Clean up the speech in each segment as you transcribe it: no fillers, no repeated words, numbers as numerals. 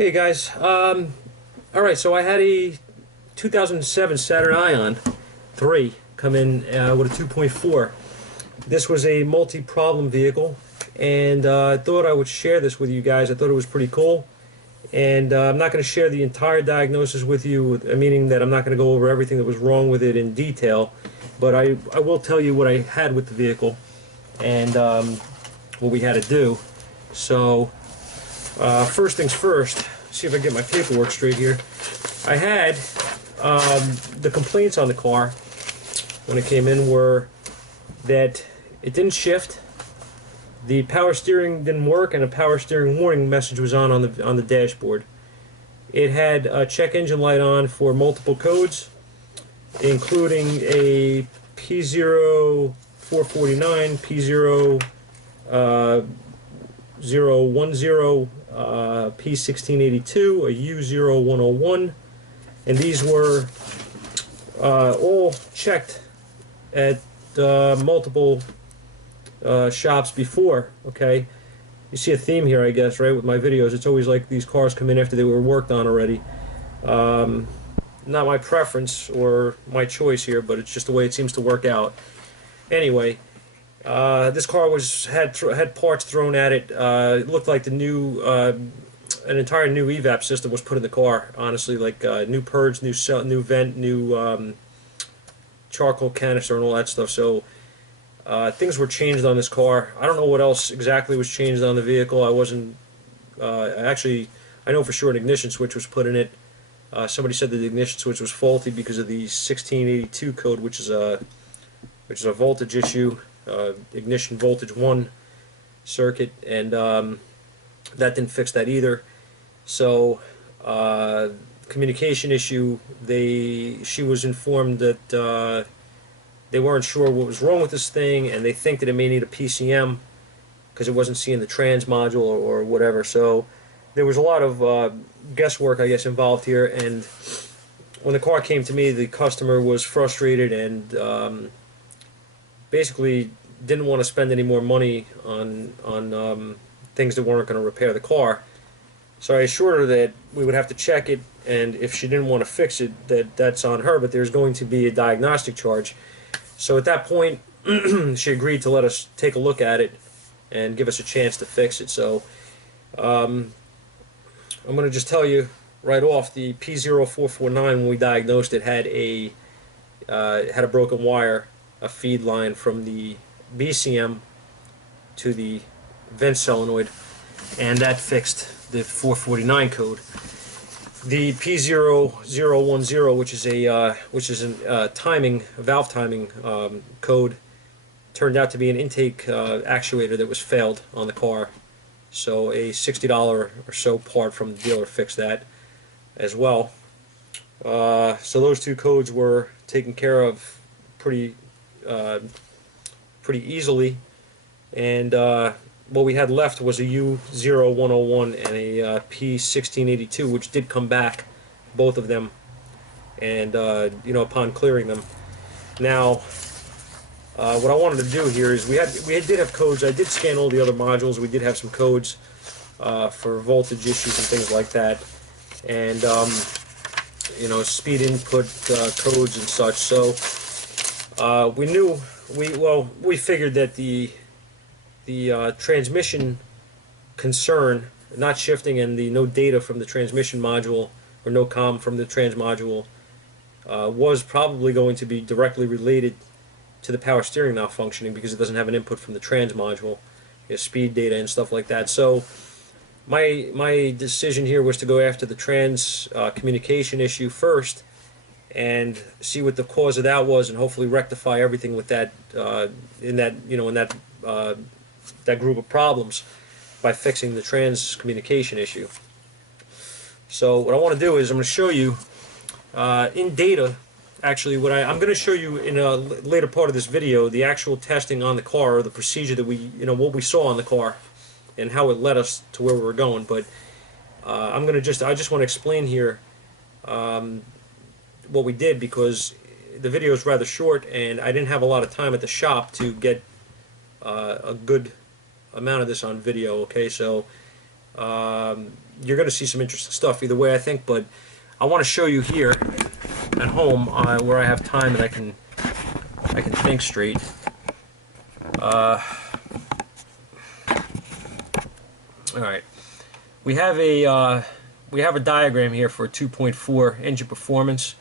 Hey guys, alright, so I had a 2007 Saturn Ion 3 come in with a 2.4. This was a multi-problem vehicle, and I thought I would share this with you guys. I thought it was pretty cool, and I'm not going to share the entire diagnosis with you, meaning that I'm not going to go over everything that was wrong with it in detail, but I will tell you what I had with the vehicle and what we had to do. So first things first, see if I can get my paperwork straight here. I had the complaints on the car when it came in were that it didn't shift, the power steering didn't work, and a power steering warning message was on the dashboard. It had a check engine light on for multiple codes, including a P0449, P0 010, P1682, a U0101, and these were all checked at multiple shops before. Okay, you see a theme here, I guess, right? With my videos, it's always like these cars come in after they were worked on already. Not my preference or my choice here, but it's just the way it seems to work out. Anyway, this car had parts thrown at it. It looked like the new an entire new evap system was put in the car. Honestly, like new purge, new vent, new charcoal canister, and all that stuff. So things were changed on this car. I don't know what else exactly was changed on the vehicle. I wasn't actually. I know for sure an ignition switch was put in it. Somebody said that the ignition switch was faulty because of the 1682 code, which is a voltage issue. Ignition voltage 1 circuit, and that didn't fix that either. So communication issue, she was informed that they weren't sure what was wrong with this thing, and they think that it may need a PCM because it wasn't seeing the trans module or whatever. So there was a lot of guesswork, I guess, involved here, and when the car came to me, the customer was frustrated and basically didn't want to spend any more money on things that weren't going to repair the car. So I assured her that we would have to check it, and if she didn't want to fix it, that's on her, but there's going to be a diagnostic charge. So at that point, she agreed to let us take a look at it and give us a chance to fix it. So I'm going to just tell you right off, the P0449, when we diagnosed it, had a broken wire, a feed line from the BCM to the vent solenoid, and that fixed the 449 code. The P0010, which is a valve timing code, turned out to be an intake actuator that was failed on the car. So a $60 or so part from the dealer fixed that as well. So those two codes were taken care of pretty easily, and what we had left was a U0101 and a P1682, which did come back, both of them, and upon clearing them. Now, what I wanted to do here is we did have codes. I did scan all the other modules. We did have some codes for voltage issues and things like that, and speed input codes and such. So we figured that the transmission concern, not shifting, and the no data from the transmission module, or no comm from the trans module, was probably going to be directly related to the power steering malfunctioning, because it doesn't have an input from the trans module, speed data and stuff like that. So my decision here was to go after the trans communication issue first and see what the cause of that was, and hopefully rectify everything with that in that group of problems by fixing the trans communication issue. So what I want to do is I'm going to show you in data, actually, I'm going to show you in a later part of this video the actual testing on the car, or the procedure that what we saw on the car and how it led us to where we were going. But I just want to explain here what we did, because the video is rather short and I didn't have a lot of time at the shop to get a good amount of this on video. Okay, so you're going to see some interesting stuff either way, I think. But I want to show you here at home where I have time and I can think straight. All right, we have a diagram here for a 2.4 engine performance,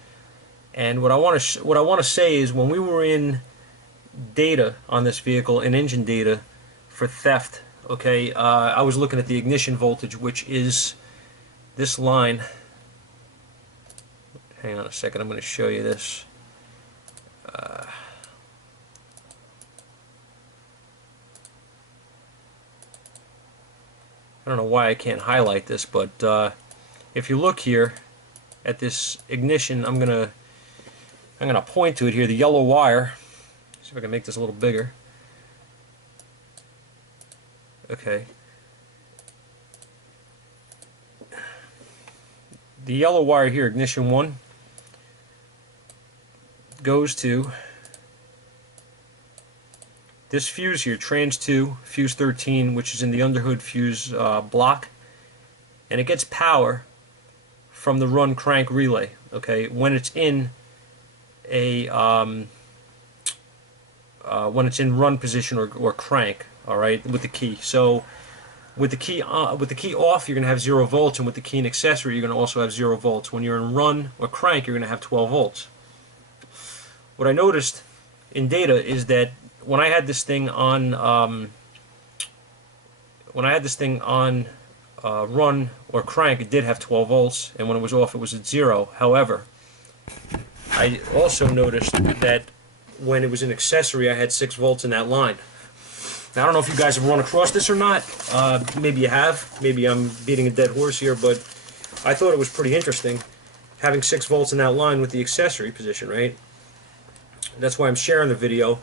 and what I want to say is when we were in data on this vehicle, in engine data for theft, okay, I was looking at the ignition voltage, which is this line. Hang on a second, I'm going to show you this. I don't know why I can't highlight this, but if you look here at this ignition, I'm gonna point to it here, the yellow wire. See if I can make this a little bigger. Okay. The yellow wire here, ignition 1, goes to this fuse here, trans 2, fuse 13, which is in the underhood fuse block, and it gets power from the run crank relay. Okay, when it's in a when it's in run position or crank. All right, with the key. So with the key off, you're going to have 0 volts, and with the key in accessory, you're going to also have 0 volts. When you're in run or crank, you're going to have 12 volts. What I noticed in data is that when I had this thing on run or crank, it did have 12 volts, and when it was off, it was at 0. However, I also noticed that when it was in accessory, I had 6 volts in that line. Now, I don't know if you guys have run across this or not. Maybe you have. Maybe I'm beating a dead horse here, but I thought it was pretty interesting having 6 volts in that line with the accessory position, right? That's why I'm sharing the video.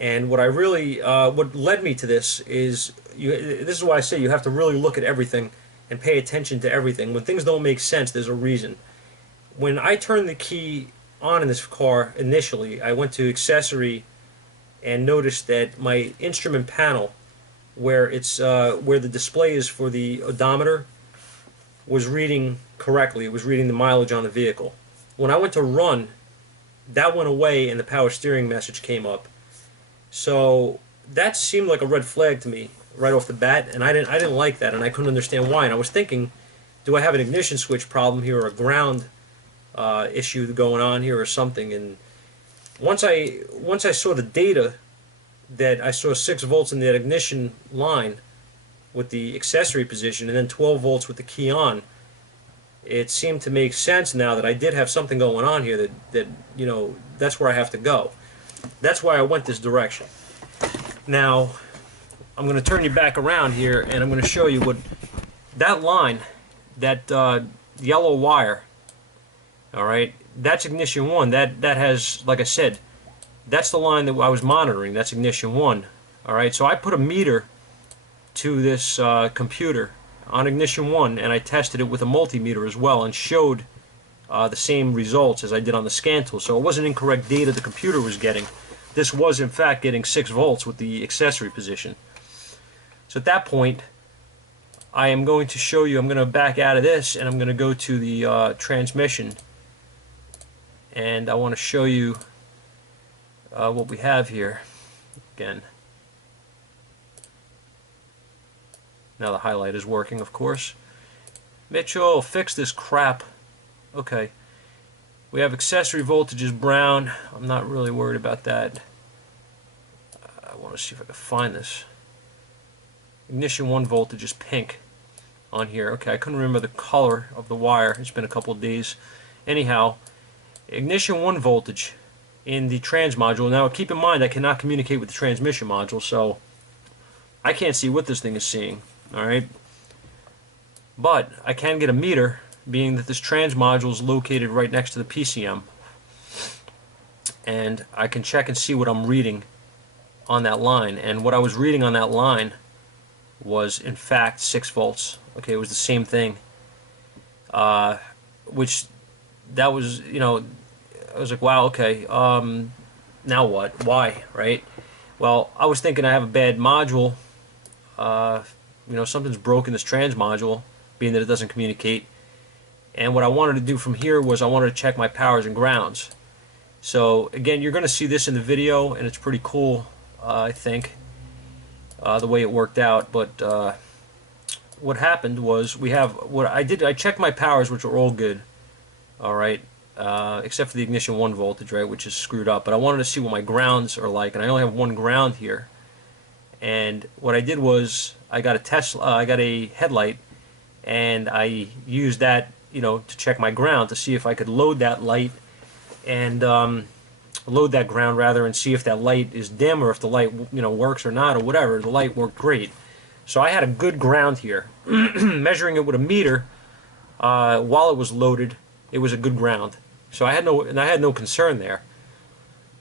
And what I really, what led me to this is, this is why I say you have to really look at everything and pay attention to everything. When things don't make sense, there's a reason. When I turned the key on in this car initially, I went to accessory and noticed that my instrument panel, where it's where the display is for the odometer, was reading correctly. It was reading the mileage on the vehicle. When I went to run, that went away and the power steering message came up. So that seemed like a red flag to me right off the bat, and I didn't like that, and I couldn't understand why. And I was thinking, do I have an ignition switch problem here, or a ground issue going on here, or something? And once I saw the data, that I saw 6 volts in that ignition line with the accessory position, and then 12 volts with the key on, it seemed to make sense now that I did have something going on here, that you know, that's where I have to go. That's why I went this direction. Now, I'm going to turn you back around here, and I'm going to show you what that line, that yellow wire, all right, that's ignition 1. That has, like I said, that's the line that I was monitoring. That's ignition 1. All right, so I put a meter to this computer on ignition 1, and I tested it with a multimeter as well, and showed the same results as I did on the scan tool. So it wasn't incorrect data the computer was getting. This was in fact getting 6 volts with the accessory position. So at that point, I am going to show you, I'm going to back out of this, and I'm going to go to the transmission, and I want to show you what we have here again. Now the highlight is working, of course. Mitchell, fix this crap. Okay. We have accessory voltages brown. I'm not really worried about that. I want to see if I can find this. Ignition 1 voltage is pink on here. Okay, I couldn't remember the color of the wire. It's been a couple of days. Anyhow, ignition 1 voltage in the trans module. Now keep in mind I cannot communicate with the transmission module, so I can't see what this thing is seeing. Alright, but I can get a meter, being that this trans module is located right next to the PCM, and I can check and see what I'm reading on that line. And what I was reading on that line was in fact 6 volts. Okay, it was the same thing, which that was, you know, I was like, wow, okay, now what? Why, right? Well, I was thinking I have a bad module. You know, something's broken this trans module, being that it doesn't communicate. And what I wanted to do from here was I wanted to check my powers and grounds. So again, you're going to see this in the video, and it's pretty cool, I think, the way it worked out. But what happened was I checked my powers, which were all good, all right, except for the ignition 1 voltage, right, which is screwed up. But I wanted to see what my grounds are like, and I only have one ground here. And what I did was I got a headlight, and I used that, to check my ground to see if I could load that light and load that ground rather, and see if that light is dim or if the light works or not or whatever. The light worked great, so I had a good ground here. Measuring it with a meter while it was loaded, it was a good ground. So I had no concern there.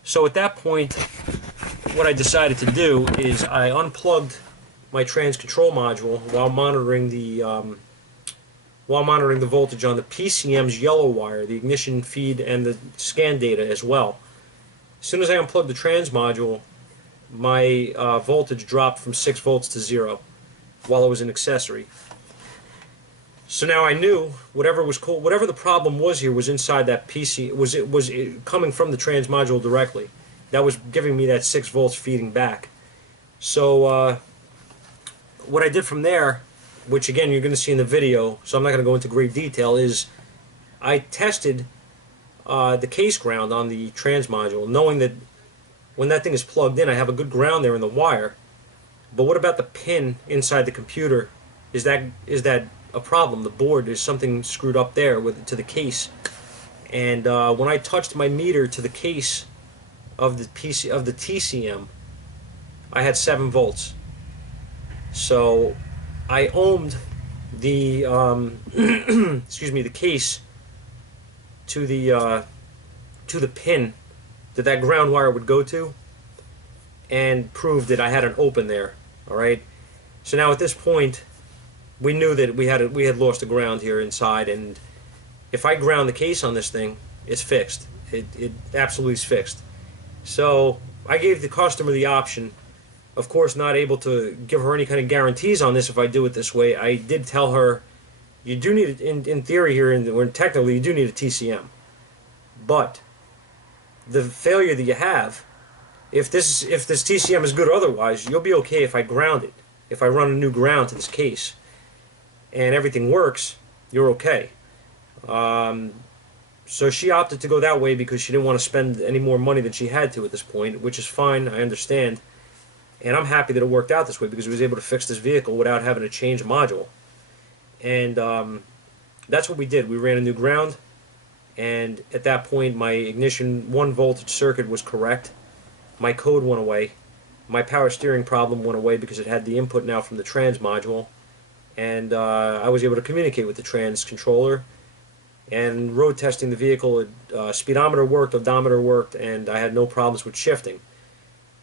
So at that point, what I decided to do is I unplugged my trans control module while monitoring the voltage on the PCM's yellow wire, the ignition feed, and the scan data as well. As soon as I unplugged the trans module, my voltage dropped from 6 volts to 0 while it was an accessory. So now I knew whatever the problem was here was inside that PC, was coming from the trans module directly. That was giving me that 6 volts feeding back. So what I did from there, which again you're going to see in the video, so I'm not going to go into great detail, is I tested the case ground on the trans module, knowing that when that thing is plugged in, I have a good ground there in the wire. But what about the pin inside the computer? Is that a problem? The board, is something screwed up there to the case. And when I touched my meter to the case of the TCM, I had 7 volts. So I ohmed the excuse me, the case to the pin that ground wire would go to, and proved that I had an open there. All right. So now at this point, we knew that we had lost the ground here inside, and if I ground the case on this thing, it's fixed. It absolutely is fixed. So I gave the customer the option. Of course, not able to give her any kind of guarantees on this if I do it this way. I did tell her, you do need, in theory here, or technically, you do need a TCM. But the failure that you have, if this TCM is good otherwise, you'll be okay if I ground it. If I run a new ground to this case and everything works, you're okay. So she opted to go that way because she didn't want to spend any more money than she had to at this point, which is fine, I understand. And I'm happy that it worked out this way because we was able to fix this vehicle without having to change a module. And that's what we did. We ran a new ground, and at that point my ignition 1 voltage circuit was correct. My code went away. My power steering problem went away because it had the input now from the trans module. And I was able to communicate with the trans controller. And road testing the vehicle, speedometer worked, odometer worked, and I had no problems with shifting.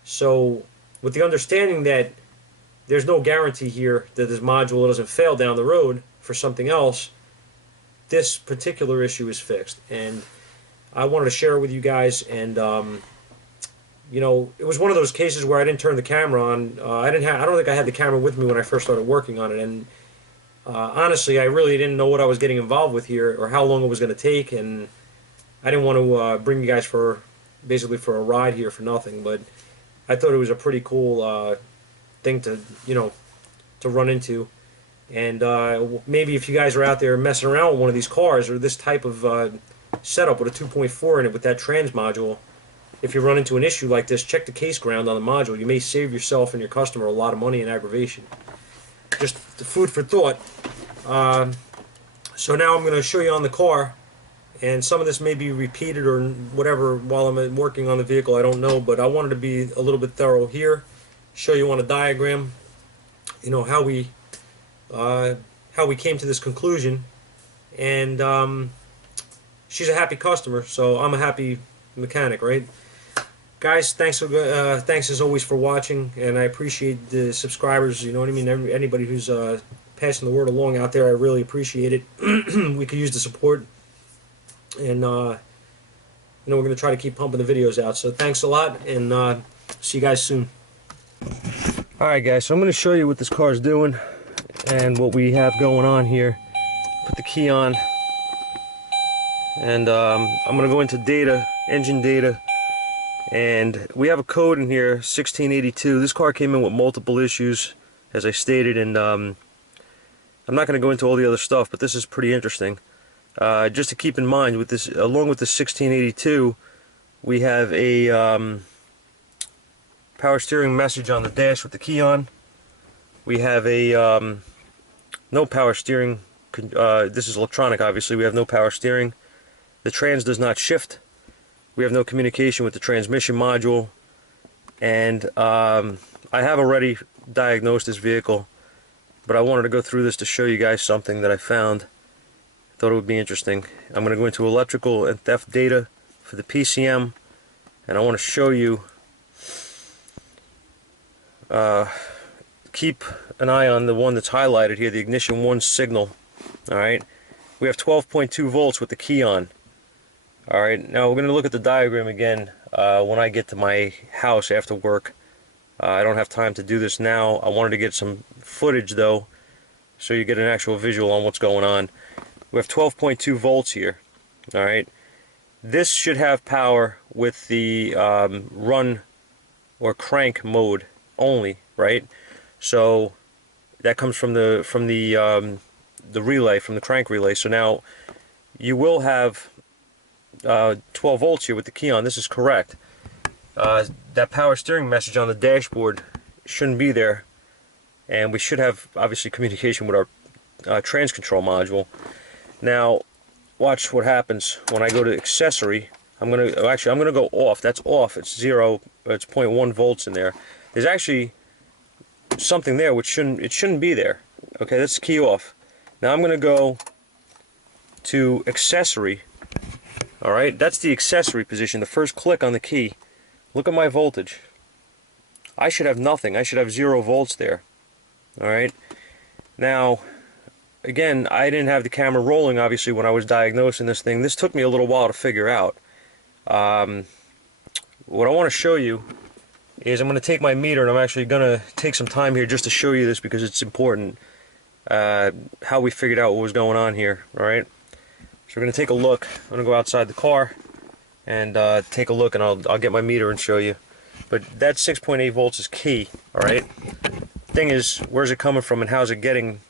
So with the understanding that there's no guarantee here that this module doesn't fail down the road for something else, this particular issue is fixed. And I wanted to share it with you guys. And it was one of those cases where I didn't turn the camera on. I don't think I had the camera with me when I first started working on it. And honestly, I really didn't know what I was getting involved with here or how long it was going to take. And I didn't want to bring you guys basically for a ride here for nothing. But I thought it was a pretty cool thing to run into. And maybe if you guys are out there messing around with one of these cars or this type of setup with a 2.4 in it with that trans module, if you run into an issue like this, check the case ground on the module. You may save yourself and your customer a lot of money and aggravation. Just the food for thought. So now I'm going to show you on the car, and some of this may be repeated or whatever while I'm working on the vehicle, I don't know, but I wanted to be a little bit thorough here, show you on a diagram, how we came to this conclusion. And she's a happy customer, so I'm a happy mechanic, right? Guys, thanks as always for watching, and I appreciate the subscribers. You know what I mean? Anybody who's passing the word along out there, I really appreciate it. We could use the support, and we're going to try to keep pumping the videos out. So thanks a lot, and see you guys soon. All right, guys. So I'm going to show you what this car is doing and what we have going on here. put the key on, and I'm going to go into data, engine data, and we have a code in here, 1682. This car came in with multiple issues, as I stated, and I'm not going to go into all the other stuff, but this is pretty interesting. Just to keep in mind, with this, along with the 1682, we have a power steering message on the dash with the key on. We have a no power steering. This is electronic, obviously. We have no power steering. The trans does not shift. We have no communication with the transmission module. And I have already diagnosed this vehicle, but I wanted to go through this to show you guys something that I found. Thought it would be interesting. I'm going to go into electrical and theft data for the PCM, and I want to show you. Keep an eye on the one that's highlighted here, the ignition 1 signal. Alright, we have 12.2 volts with the key on. Alright, now we're going to look at the diagram again when I get to my house after work. I don't have time to do this now. I wanted to get some footage though, so you get an actual visual on what's going on. We have 12.2 volts here. Alright, this should have power with the run or crank mode only, right? So that comes from the relay, from the crank relay. So now you will have 12 volts here with the key on. This is correct. That power steering message on the dashboard shouldn't be there, and we should have obviously communication with our trans control module. Now watch what happens when I go to accessory. I'm gonna go off. That's off. It's 0.1 volts in there. There's actually something there which shouldn't be there. Okay, that's key off. Now I'm going to go to accessory. Alright, that's the accessory position, the first click on the key. Look at my voltage. I should have nothing. I should have 0 volts there. Alright, now again, I didn't have the camera rolling obviously when I was diagnosing this thing. This took me a little while to figure out. What I want to show you is I'm going to take my meter, and I'm actually going to take some time here just to show you this because it's important, how we figured out what was going on here. Alright, so we're going to take a look. I'm going to go outside the car and take a look, and I'll get my meter and show you. But that 6.8 volts is key. Alright, thing is, where's it coming from and how's it getting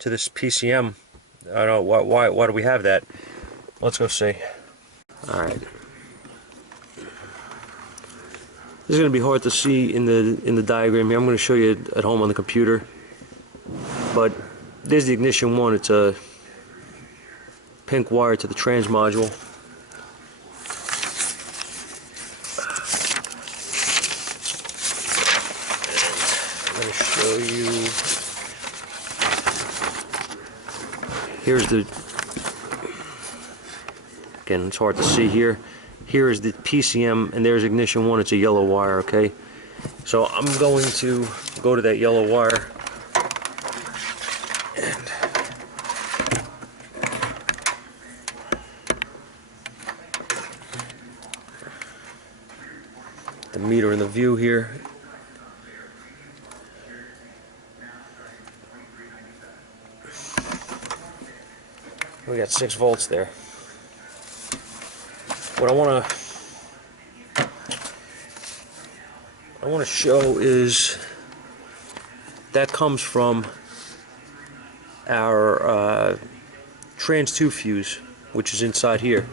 to this PCM? I don't know, why do we have that? Let's go see. Alright, this is going to be hard to see in the diagram here. I'm going to show you at home on the computer. But there's the ignition 1. It's a pink wire to the trans module. I'm going to show you. Here's the. Again, it's hard to see here. Here is the PCM, and there's ignition 1. It's a yellow wire, okay? So I'm going to go to that yellow wire. And the meter in the view here. We got 6 volts there. What I want to show is that comes from our trans 2 fuse, which is inside here,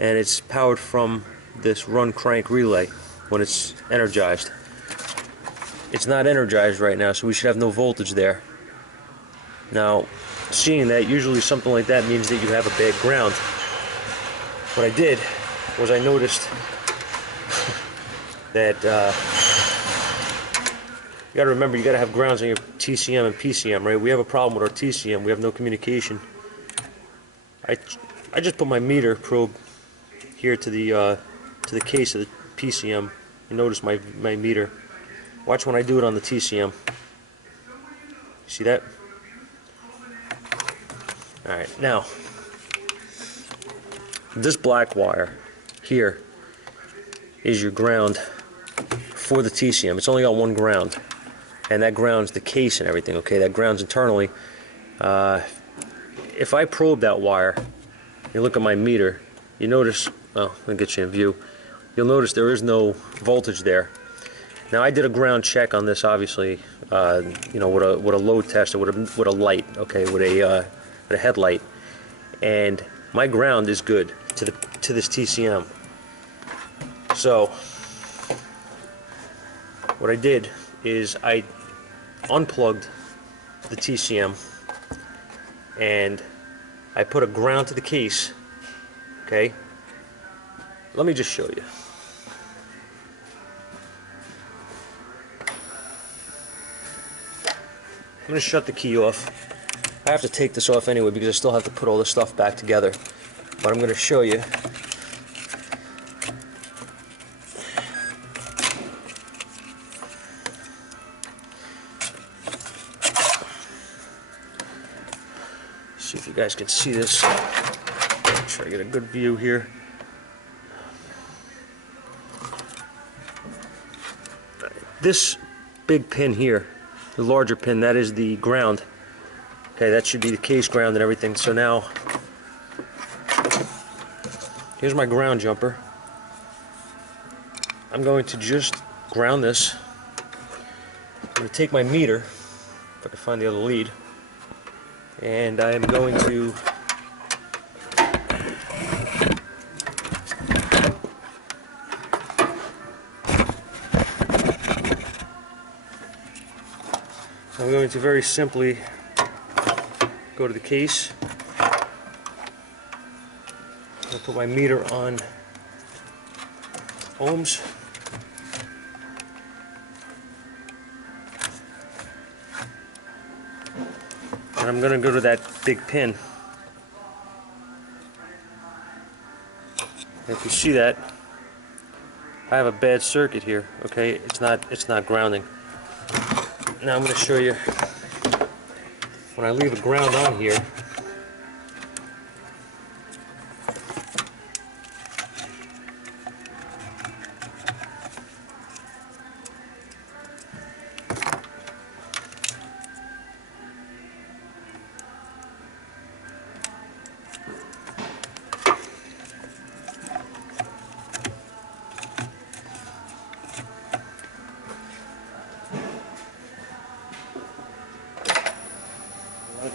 and it's powered from this run crank relay when it's energized. It's not energized right now, so we should have no voltage there. Now, seeing that, usually something like that means that you have a bad ground. What I did was I noticed that you got to remember, you got to have grounds on your TCM and PCM, right? We have a problem with our TCM. We have no communication. I just put my meter probe here to the case of the PCM. You notice my meter. Watch when I do it on the TCM. See that? All right, now this black wire here is your ground for the TCM. It's only got one ground, and that grounds the case and everything, okay? That grounds internally. if I probe that wire, you look at my meter, you notice, well, let me get you in view, you'll notice there is no voltage there. Now I did a ground check on this, obviously, you know, with a load tester, with a light, okay, with a headlight, and my ground is good to this TCM. So what I did is I unplugged the TCM and I put a ground to the case. Okay, let me just show you. I'm going to shut the key off. I have to take this off anyway because I still have to put all this stuff back together, but I'm going to show you. See if you guys can see this. Make sure I get a good view here. This big pin here, the larger pin, that is the ground. Okay, that should be the case ground and everything. So now, here's my ground jumper. I'm going to just ground this. I'm going to take my meter, if I can find the other lead, and I am going to very simply go to the case. I'll put my meter on ohms. And I'm going to go to that big pin. If you see that, I have a bad circuit here. Okay, it's not grounding. Now I'm going to show you when I leave a ground on here.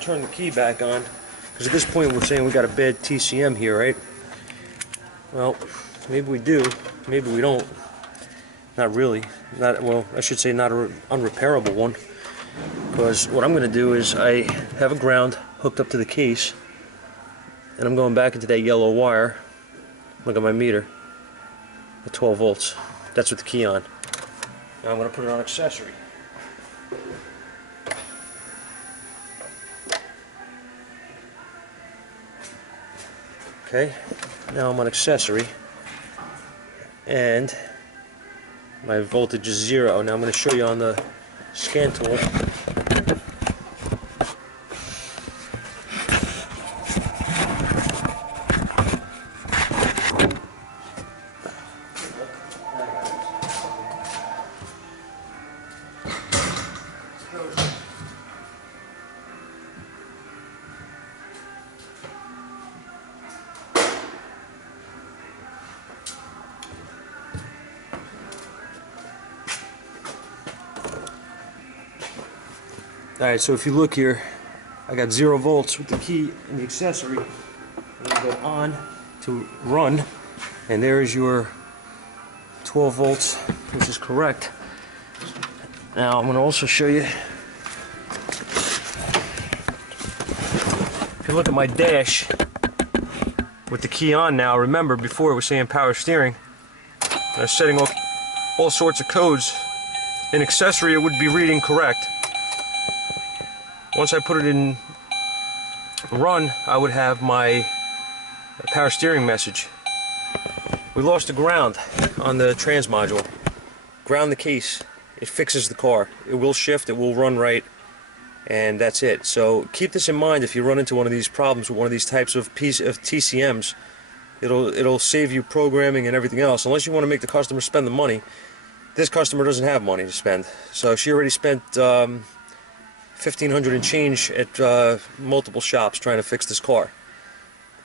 Turn the key back on, because at this point we're saying we got a bad TCM here, right? Well, maybe we do, maybe we don't. Not really. Not, well, I should say not an unrepairable one, because what I'm going to do is I have a ground hooked up to the case, and I'm going back into that yellow wire. Look at my meter at 12 volts. That's with the key on. Now I'm going to put it on accessory. Okay, now I'm on accessory, and my voltage is 0. Now I'm going to show you on the scan tool. Alright, so if you look here, I got 0 volts with the key and the accessory. I'm going to go on to run, and there's your 12 volts, which is correct. Now I'm going to also show you, if you look at my dash with the key on now, remember before it was saying power steering, I was setting off all sorts of codes. In accessory it would be reading correct. Once I put it in run, I would have my power steering message. We lost the ground on the trans module. Ground the case. It fixes the car. It will shift, it will run right, and that's it. So keep this in mind if you run into one of these problems with one of these types of TCMs. It'll save you programming and everything else. Unless you want to make the customer spend the money. This customer doesn't have money to spend. So she already spent $1,500 and change at multiple shops trying to fix this car.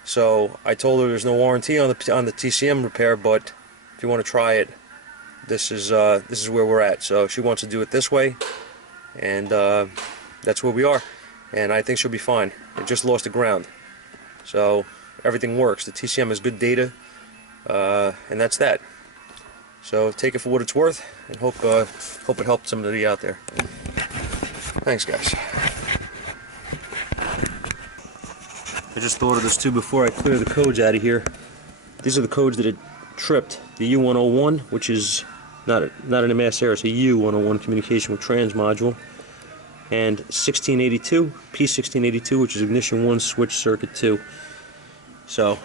So I told her there's no warranty on the TCM repair, but if you want to try it, this is where we're at. So she wants to do it this way, and that's where we are. And I think she'll be fine. It just lost the ground, so everything works. The TCM has good data, and that's that. So take it for what it's worth, and hope it helped somebody out there. Thanks, guys. I just thought of this too before I clear the codes out of here. These are the codes that it tripped. The U101, which is not an MS error, it's a U101 communication with trans module, and 1682, P1682, which is ignition 1, switch circuit 2. So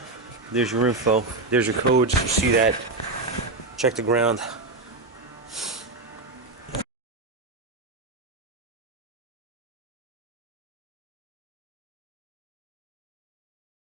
there's your info. There's your codes. You see that. Check the ground.